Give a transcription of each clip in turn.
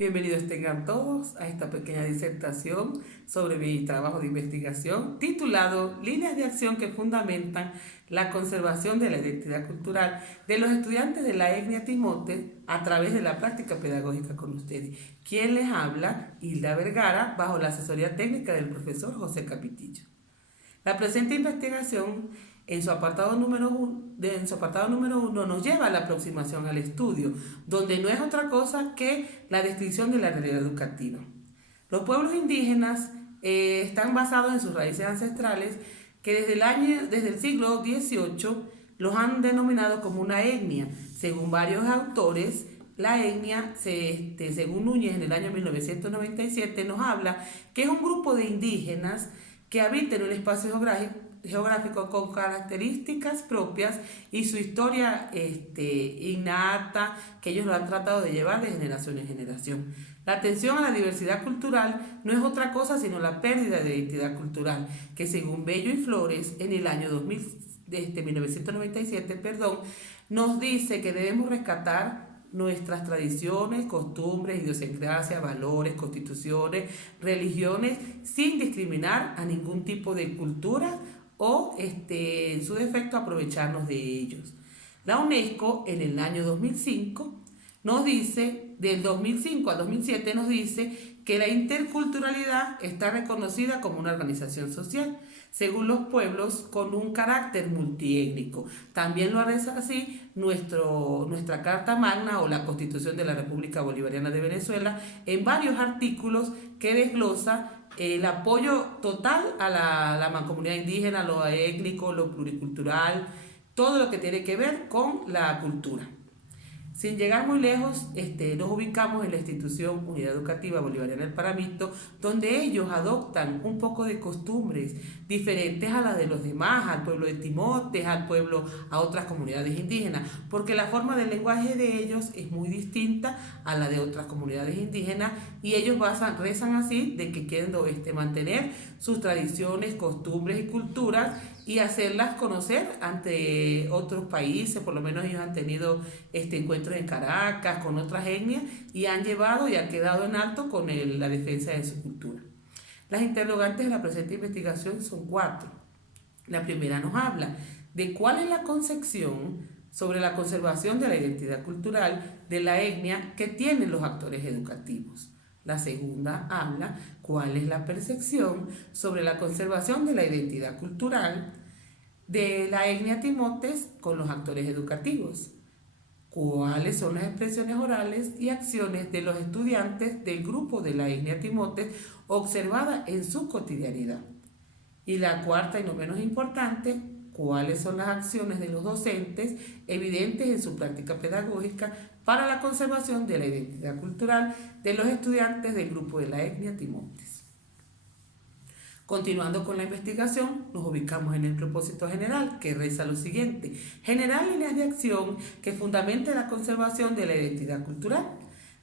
Bienvenidos tengan todos a esta pequeña disertación sobre mi trabajo de investigación titulado Líneas de acción que fundamentan la conservación de la identidad cultural de los estudiantes de la etnia Timote a través de la práctica pedagógica con ustedes. ¿Quién les habla? Hilda Vergara, bajo la asesoría técnica del profesor José Capitillo. La presente investigación en su apartado número 1 nos lleva a la aproximación al estudio, donde no es otra cosa que la descripción de la realidad educativa. Los pueblos indígenas están basados en sus raíces ancestrales que desde el siglo XVIII los han denominado como una etnia. Según varios autores, la etnia, según Núñez en el año 1997, nos habla que es un grupo de indígenas que habitan en un espacio geográfico con características propias y su historia innata que ellos lo han tratado de llevar de generación en generación. La atención a la diversidad cultural no es otra cosa sino la pérdida de identidad cultural, que según Bello y Flores en el año 1997, nos dice que debemos rescatar nuestras tradiciones, costumbres, idiosincrasia, valores, constituciones, religiones, sin discriminar a ningún tipo de cultura o en su defecto aprovecharnos de ellos. La UNESCO en el año 2005 nos dice, del 2005 al 2007 nos dice que la interculturalidad está reconocida como una organización social, según los pueblos, con un carácter multiétnico. También lo reza así nuestra Carta Magna o la Constitución de la República Bolivariana de Venezuela, en varios artículos que desglosa el apoyo total a la mancomunidad indígena, lo étnico, lo pluricultural, todo lo que tiene que ver con la cultura. Sin llegar muy lejos, nos ubicamos en la institución Unidad Educativa Bolivariana del Paramito, donde ellos adoptan un poco de costumbres diferentes a las de los demás, al pueblo de Timotes, a otras comunidades indígenas, porque la forma del lenguaje de ellos es muy distinta a la de otras comunidades indígenas y ellos rezan así de que quieren mantener sus tradiciones, costumbres y culturas y hacerlas conocer ante otros países. Por lo menos ellos han tenido encuentros en Caracas con otras etnias y han llevado y han quedado en alto con la defensa de su cultura. Las interrogantes de la presente investigación son 4. La primera nos habla de cuál es la concepción sobre la conservación de la identidad cultural de la etnia que tienen los actores educativos. La segunda habla cuál es la percepción sobre la conservación de la identidad cultural de la etnia Timotes con los actores educativos. ¿Cuáles son las expresiones orales y acciones de los estudiantes del grupo de la etnia Timotes observadas en su cotidianidad? Y la cuarta y no menos importante, ¿cuáles son las acciones de los docentes evidentes en su práctica pedagógica para la conservación de la identidad cultural de los estudiantes del grupo de la etnia Timotes? Continuando con la investigación, nos ubicamos en el propósito general, que reza lo siguiente: generar líneas de acción que fundamenten la conservación de la identidad cultural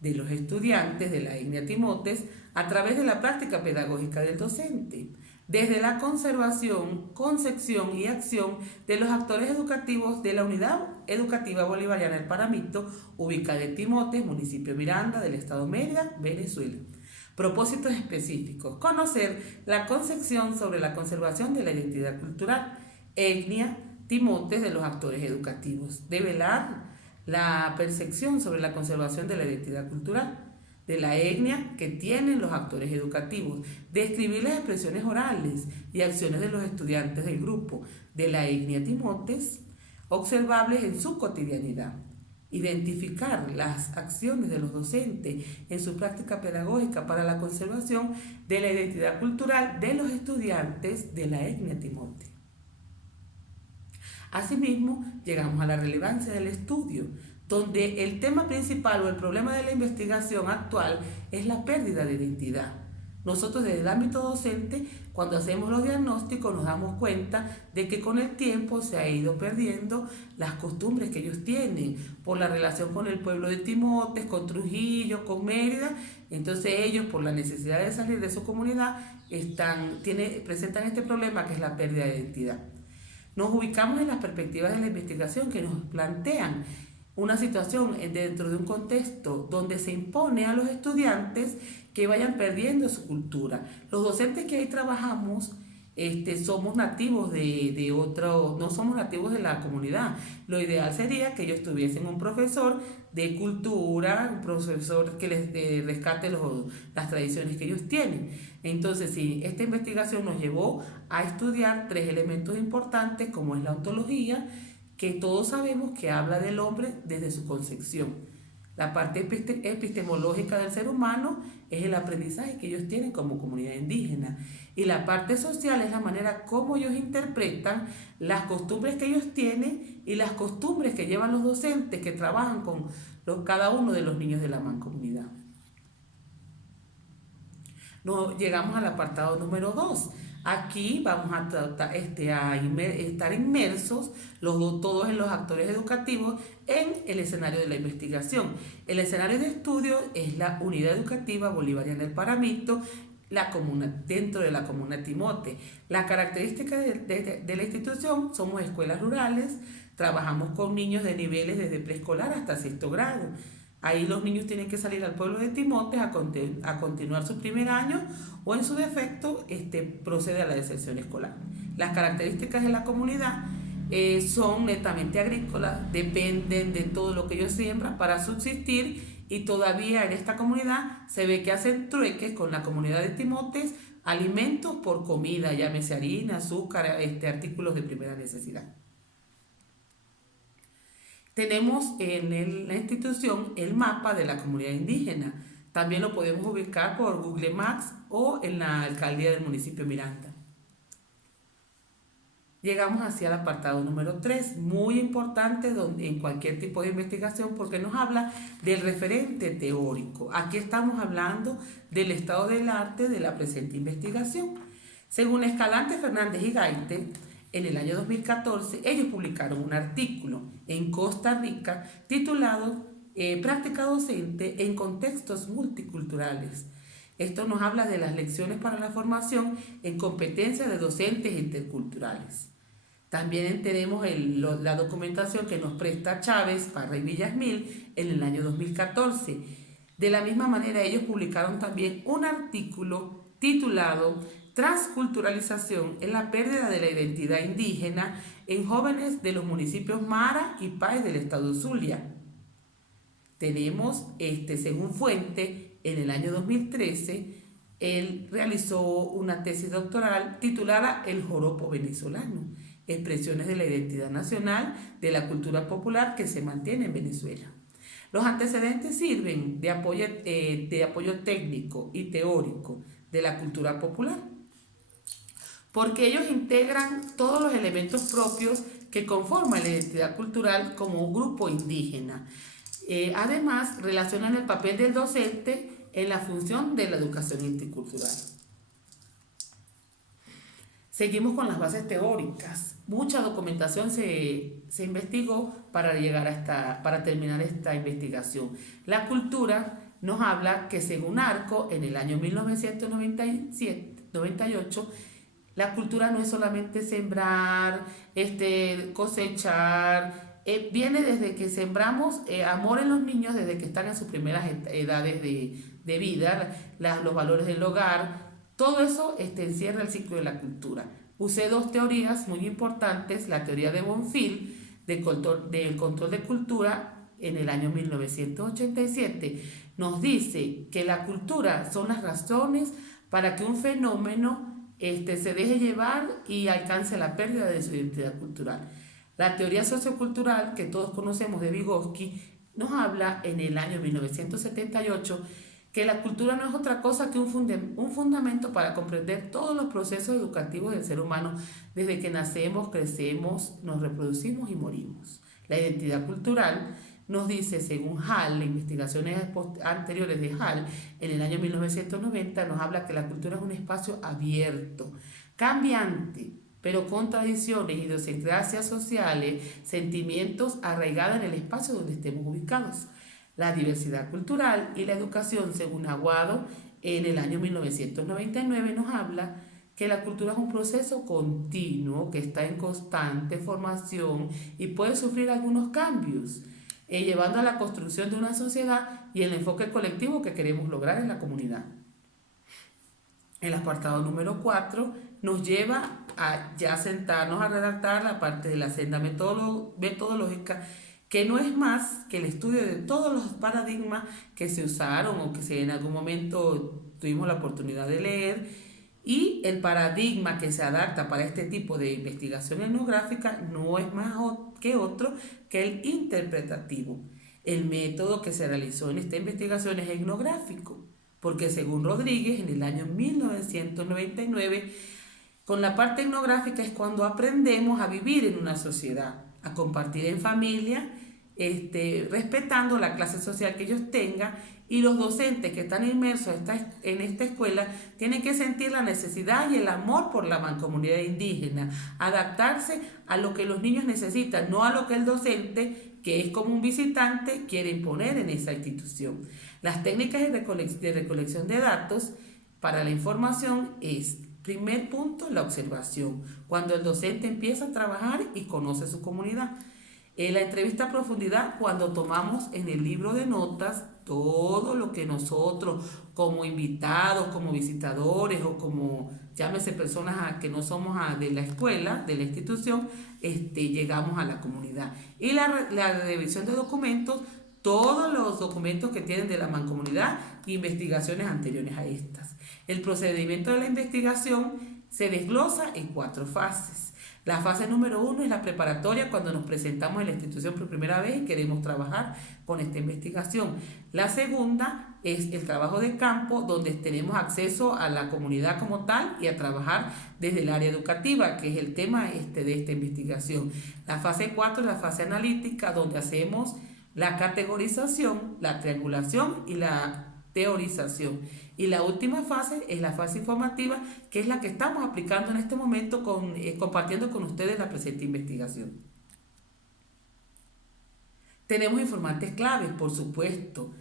de los estudiantes de la etnia Timotes a través de la práctica pedagógica del docente, desde la conservación, concepción y acción de los actores educativos de la Unidad Educativa Bolivariana del Paramito, ubicada en Timotes, municipio Miranda, del estado Mérida, Venezuela. Propósitos específicos: conocer la concepción sobre la conservación de la identidad cultural, etnia, Timotes, de los actores educativos. Develar la percepción sobre la conservación de la identidad cultural de la etnia que tienen los actores educativos. Describir las expresiones orales y acciones de los estudiantes del grupo de la etnia Timotes observables en su cotidianidad. Identificar las acciones de los docentes en su práctica pedagógica para la conservación de la identidad cultural de los estudiantes de la etnia Timote. Asimismo, llegamos a la relevancia del estudio, donde el tema principal o el problema de la investigación actual es la pérdida de identidad. Nosotros desde el ámbito docente, cuando hacemos los diagnósticos, nos damos cuenta de que con el tiempo se ha ido perdiendo las costumbres que ellos tienen por la relación con el pueblo de Timotes, con Trujillo, con Mérida. Entonces ellos, por la necesidad de salir de su comunidad, presentan este problema que es la pérdida de identidad. Nos ubicamos en las perspectivas de la investigación que nos plantean una situación dentro de un contexto donde se impone a los estudiantes que vayan perdiendo su cultura. Los docentes que ahí trabajamos somos nativos de otro, no somos nativos de la comunidad. Lo ideal sería que ellos tuviesen un profesor de cultura, un profesor que les rescate las tradiciones que ellos tienen. Entonces, sí, esta investigación nos llevó a estudiar tres elementos importantes como es la ontología, que todos sabemos que habla del hombre desde su concepción. La parte epistemológica del ser humano es el aprendizaje que ellos tienen como comunidad indígena. Y la parte social es la manera como ellos interpretan las costumbres que ellos tienen y las costumbres que llevan los docentes que trabajan con cada uno de los niños de la mancomunidad. Llegamos al apartado número 2. Aquí vamos a estar inmersos todos en los actores educativos en el escenario de la investigación. El escenario de estudio es la Unidad Educativa Bolivariana del Paramito, dentro de la comuna Timote. La característica de la institución: somos escuelas rurales, trabajamos con niños de niveles desde preescolar hasta sexto grado. Ahí los niños tienen que salir al pueblo de Timote a continuar su primer año o en su defecto procede a la deserción escolar. Las características de la comunidad son netamente agrícolas, dependen de todo lo que ellos siembran para subsistir y todavía en esta comunidad se ve que hacen trueques con la comunidad de Timotes, alimentos por comida, llámese harina, azúcar, artículos de primera necesidad. Tenemos en la institución el mapa de la comunidad indígena. También lo podemos ubicar por Google Maps o en la alcaldía del municipio Miranda. Llegamos hacia el apartado número 3, muy importante en cualquier tipo de investigación porque nos habla del referente teórico. Aquí estamos hablando del estado del arte de la presente investigación. Según Escalante, Fernández y Gaite, en el año 2014, ellos publicaron un artículo en Costa Rica titulado Práctica docente en contextos multiculturales. Esto nos habla de las lecciones para la formación en competencias de docentes interculturales. También tenemos la documentación que nos presta Chávez, Parra y Villasmil en el año 2014. De la misma manera, ellos publicaron también un artículo titulado Transculturalización en la pérdida de la identidad indígena en jóvenes de los municipios Mara y Páez del estado Zulia. Tenemos, según fuente, en el año 2013, él realizó una tesis doctoral titulada El joropo venezolano, expresiones de la identidad nacional de la cultura popular que se mantiene en Venezuela. Los antecedentes sirven de apoyo técnico y teórico de la cultura popular, porque ellos integran todos los elementos propios que conforman la identidad cultural como un grupo indígena. Además, relacionan el papel del docente en la función de la educación intercultural. Seguimos con las bases teóricas. Mucha documentación se investigó para terminar esta investigación. La cultura nos habla que según Arco, en el año 1998, la cultura no es solamente sembrar, cosechar, viene desde que sembramos amor en los niños, desde que están en sus primeras edades de vida, los valores del hogar, todo eso encierra el ciclo de la cultura. Usé dos teorías muy importantes, la teoría de Bonfil del control de cultura en el año 1987, nos dice que la cultura son las razones para que un fenómeno se deje llevar y alcance la pérdida de su identidad cultural. La teoría sociocultural que todos conocemos de Vygotsky nos habla en el año 1978 que la cultura no es otra cosa que un fundamento para comprender todos los procesos educativos del ser humano desde que nacemos, crecemos, nos reproducimos y morimos. La identidad cultural nos dice, según Hall, investigaciones anteriores de Hall, en el año 1990 nos habla que la cultura es un espacio abierto, cambiante, pero con tradiciones, idiosincrasias sociales, sentimientos arraigados en el espacio donde estemos ubicados. La diversidad cultural y la educación, según Aguado, en el año 1999 nos habla que la cultura es un proceso continuo que está en constante formación y puede sufrir algunos cambios. llevando a la construcción de una sociedad y el enfoque colectivo que queremos lograr en la comunidad. El apartado número 4 nos lleva a ya sentarnos a redactar la parte de la senda metodológica, que no es más que el estudio de todos los paradigmas que se usaron o que en algún momento tuvimos la oportunidad de leer, y el paradigma que se adapta para este tipo de investigación etnográfica no es más que otro que el interpretativo. El método que se realizó en esta investigación es etnográfico, porque según Rodríguez, en el año 1999, con la parte etnográfica es cuando aprendemos a vivir en una sociedad, a compartir en familia, respetando la clase social que ellos tengan, y los docentes que están inmersos en esta escuela tienen que sentir la necesidad y el amor por la mancomunidad indígena, adaptarse a lo que los niños necesitan, no a lo que el docente, que es como un visitante, quiere imponer en esa institución. Las técnicas de recolección de datos para la información es, primer punto, la observación, cuando el docente empieza a trabajar y conoce su comunidad. La entrevista a profundidad, cuando tomamos en el libro de notas todo lo que nosotros como invitados, como visitadores o como, llámese personas que no somos de la escuela, de la institución, llegamos a la comunidad. Y la revisión de documentos, todos los documentos que tienen de la mancomunidad, investigaciones anteriores a estas. El procedimiento de la investigación se desglosa en 4 fases. La fase número 1 es la preparatoria, cuando nos presentamos en la institución por primera vez y queremos trabajar con esta investigación. La segunda es el trabajo de campo, donde tenemos acceso a la comunidad como tal y a trabajar desde el área educativa, que es el tema de esta investigación. La fase 4 es la fase analítica, donde hacemos la categorización, la triangulación y la teorización. Y la última fase es la fase informativa, que es la que estamos aplicando en este momento, compartiendo con ustedes la presente investigación. Tenemos informantes claves, por supuesto.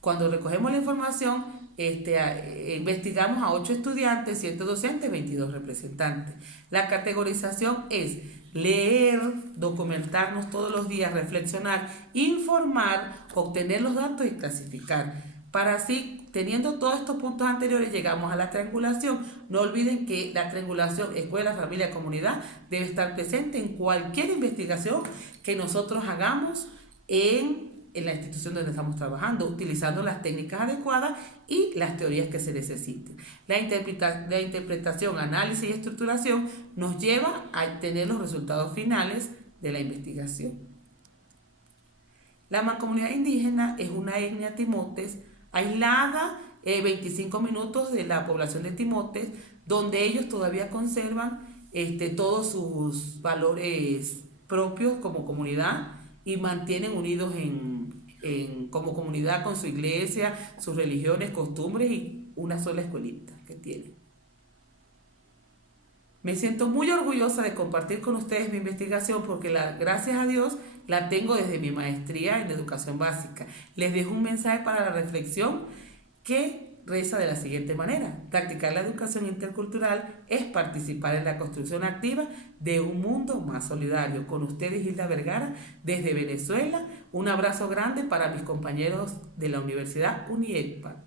Cuando recogemos la información, investigamos a 8 estudiantes, 7 docentes, 22 representantes. La categorización es leer, documentarnos todos los días, reflexionar, informar, obtener los datos y clasificar. Para así, teniendo todos estos puntos anteriores, llegamos a la triangulación. No olviden que la triangulación escuela, familia, comunidad debe estar presente en cualquier investigación que nosotros hagamos en la institución donde estamos trabajando, utilizando las técnicas adecuadas y las teorías que se necesiten. La interpretación, análisis y estructuración nos lleva a tener los resultados finales de la investigación. La mancomunidad indígena es una etnia timotes aislada 25 minutos de la población de Timotes, donde ellos todavía conservan todos sus valores propios como comunidad y mantienen unidos como comunidad con su iglesia, sus religiones, costumbres y una sola escuelita que tienen. Me siento muy orgullosa de compartir con ustedes mi investigación porque gracias a Dios la tengo desde mi maestría en educación básica. Les dejo un mensaje para la reflexión que reza de la siguiente manera: practicar la educación intercultural es participar en la construcción activa de un mundo más solidario. Con ustedes, Hilda Vergara, desde Venezuela. Un abrazo grande para mis compañeros de la Universidad UNIECPA.